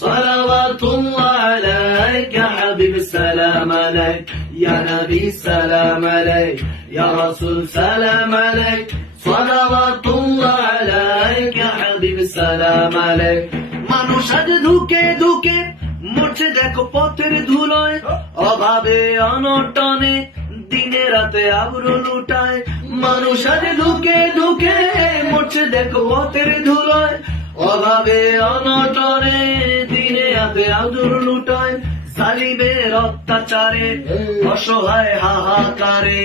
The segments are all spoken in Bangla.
সালাওয়াতুল্লাহ আলাইকা হাবিব সালাম আলাইক ইয়া নবী সালাম আলাইক ইয়া রাসূল সালাম আলাইক সালাওয়াতুল্লাহ আলাইকা হাবিব সালাম আলাইক। মানুষ আজ ধুকে ধুকে মরছে দেখো পথের ধুলোয়, অভাবে অনটনে দিনে রাতে আবরু লুটায়। মানুষ আজ ধুকে ধুকে মরছে দেখো পথের ধুলোয়, অভাবে অনটনে দিনে রাতে আবরু লুটায়। জালিমের অত্যাচারে অসহায় হাহাকারে,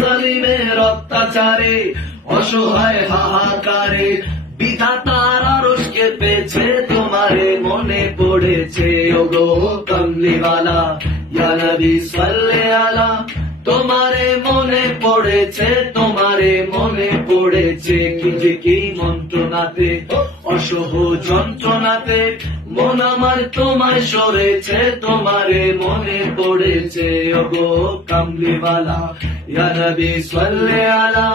জালিমের অত্যাচারে অসহায় হাহাকারে বিধাতার আরশকে পেছে তোমারে মনে পড়েছে। ওগো কমলিওয়ালা ইয়া নবী সাল্লে আলা, তোমারে মনে পড়েছে, তোমারে মনে পড়েছে। কি মন্ত্রণাতে অসহ যন্ত্রণাতে মন আমার তোমায় সরেছে, তোমারে মনে পড়েছে। ওগো কমলিওয়ালা ইয়া নবী সাল্লে আলা,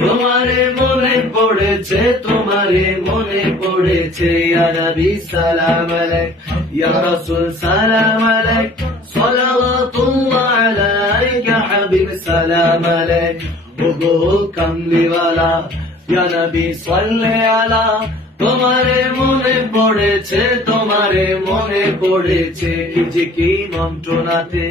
তোমারে মনে পড়েছে, তোমারে মনে পড়েছে। ইয়া নবী সালাম আলাইক ইয়া রাসূল সালাম আলাইক সালাওয়াতুল্লাহ আলাইকা হাবিব সালাম আলাইক। ওগো কমলিওয়ালা ইয়া নবী সাল্লে আলা, তোমারে মনে পড়েছে, তোমারে মনে পড়েছে। কি মন্ত্রণাতে